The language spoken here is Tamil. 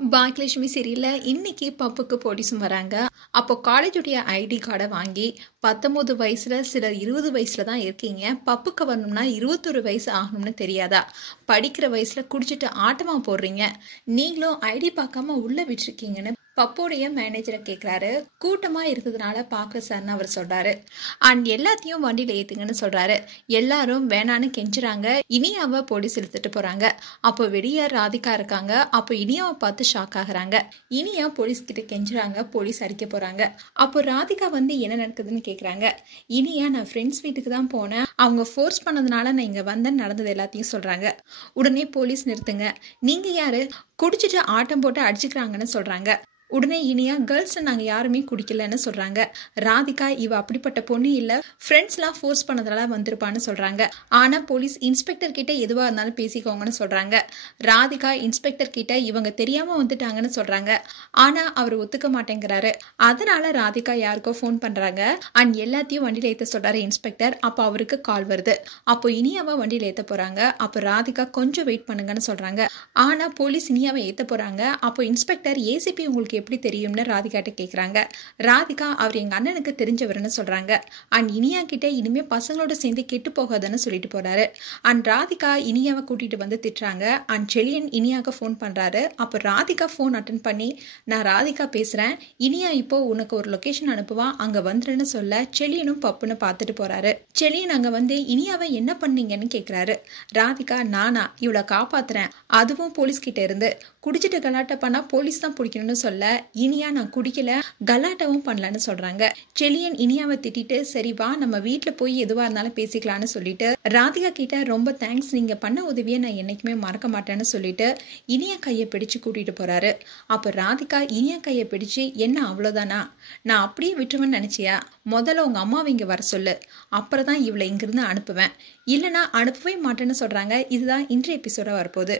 பாக்கியலட்சுமி சீரியல்ல இன்னைக்கு பப்புக்கு போலீஸும் வராங்க. அப்போ காலேஜுடைய ஐடி கார்டை வாங்கி 19 வயசுல சிலர் 20 வயசுல தான் இருக்கீங்க. பப்புக்கு வரணும்னா 21 வயசு ஆகணும்னு தெரியாதா? படிக்கிற வயசுல குடிச்சிட்டு ஆட்டமா போடுறீங்க. நீங்களும் ஐடி பார்க்காம உள்ள விட்டுருக்கீங்கன்னு பப்போடைய மேனேஜரை கேட்கிறாரு. கூட்டமா இருந்ததுனால பாக்குற சார்னு அவர் சொல்றாரு. அண்ட் எல்லாத்தையும் வண்டியில ஏத்துங்கன்னு சொல்றாரு. எல்லாரும் வேணான்னு கெஞ்சுறாங்க. இனியாவை போலீஸ் இழுத்துட்டு போறாங்க. அப்போ வெளியே ராதிகா இருக்காங்க. அப்போ இனியாவை பார்த்து ஷாக் ஆகுறாங்க. இனியா போலீஸ் கிட்ட கெஞ்சுறாங்க. போலீஸ் அடிக்க போறாங்க. அப்போ ராதிகா வந்து என்ன நடக்குதுன்னு கேக்குறாங்க. இனியா, நான் ஃப்ரெண்ட்ஸ் வீட்டுக்கு தான் போனேன். அவங்க ஃபோர்ஸ் பண்ணதுனால நான் இங்க வந்தேன்னு நடந்தது எல்லாத்தையும் சொல்றாங்க. உடனே போலீஸ் நிறுத்துங்க, நீங்க யாரு? குடிச்சிட்டு ஆட்டம் போட்டு அடிச்சுக்கிறாங்கன்னு சொல்றாங்க. உடனே இனியா, கேர்ள்ஸ் நாங்க யாருமே குடிக்கலன்னு சொல்றாங்க. ராதிகா, இவ அப்படிப்பட்ட பொண்ணு இல்ல, ஃப்ரெண்ட்ஸ் எல்லாம் ஃபோர்ஸ் பண்ணதால வந்திருப்பான்னு சொல்றாங்க. ஆனா போலீஸ் இன்ஸ்பெக்டர் கிட்ட எதுவா இருந்தாலும் பேசிக்கோங்கன்னு சொல்றாங்க. ராதிகா இன்ஸ்பெக்டர் கிட்ட இவங்க தெரியாம வந்துட்டாங்கன்னு சொல்றாங்க. ஆனா அவர் ஒத்துக்க மாட்டேங்கிறாரு. அதனால ராதிகா யாருக்கோ ஃபோன் பண்றாங்க. அண்ட் எல்லாத்தையும் வண்டியில ஏத்த சொல்றாரு இன்ஸ்பெக்டர். அப்போ அவருக்கு கால் வருது. அப்போ இனியாவை வண்டியில ஏத்த போறாங்க. அப்போ ராதிகா கொஞ்சம் வெயிட் பண்ணுங்கன்னு சொல்றாங்க. ஆனா போலீஸ் இனியாவை ஏத்த போறாங்க. அப்போ இன்ஸ்பெக்டர், ஏசிபி உங்களுக்கு எப்படி தெரியும்னு ராதிகாட்ட கேக்குறாங்க. ராதிகா, அவர் எங்க அண்ணனுக்கு தெரிஞ்சவர்னு சொல்றாங்க. அண்ட் இனியா கிட்ட இனிமே பசங்களோட சேர்ந்து கெட்டு போகாதுன்னு சொல்லிட்டு போறாரு. அண்ட் ராதிகா இனியாவை கூட்டிட்டு வந்து திட்டுறாங்க. அண்ட் செலியன் இனியாவுக்கு ஃபோன் பண்றாரு. அப்போ ராதிகா ஃபோன் அட்டன் பண்ணி, நான் ராதிகா பேசுறேன், இனியா இப்போ உனக்கு ஒரு லொகேஷன் அனுப்புவா, அங்க வந்துருன்னு சொல்ல செலியனும் பப்புன்னு பார்த்துட்டு போறாரு. செலியன் அங்க வந்து இனியாவை என்ன பண்ணீங்கன்னு கேக்குறாரு. ராதிகா, நானா இவளை காப்பாத்துறேன், அதுவும் போலீஸ் கிட்ட இருந்து. குடிச்சிட்டு கலாட்டா பண்ணா போலீஸ் தான் பிடிக்கணும்னு சொல்ல இனியா, நான் குடிக்கல, கலாட்டாவும் பண்ணலன்னு சொல்றாங்க. செலியன் இனியாவை திட்டிட்டு, சரி வா நம்ம வீட்டுல போய் எதுவா இருந்தாலும் பேசிக்கலாம்னு சொல்லிட்டு ராதிகா கிட்ட, ரொம்ப தேங்க்ஸ், நீங்க பண்ண உதவியை நான் என்னைக்குமே மறக்க மாட்டேன்னு சொல்லிட்டு இனியா கையை பிடிச்சு கூட்டிட்டு போறாரு. அப்ப ராதிகா இனியா கையை பிடிச்சு, என்ன அவ்வளவுதானா, நான் அப்படியே விட்டுருவேன்னு நினைச்சியா? முதல்ல உங்க அம்மாவை இங்க வர சொல்லு, அப்புறம் தான் இவளை இங்கிருந்து அனுப்புவேன், இல்லைன்னா அனுப்பவே மாட்டேன்னு சொல்றாங்க. இதுதான் இன்றைய எபிசோட வரப்போகுது.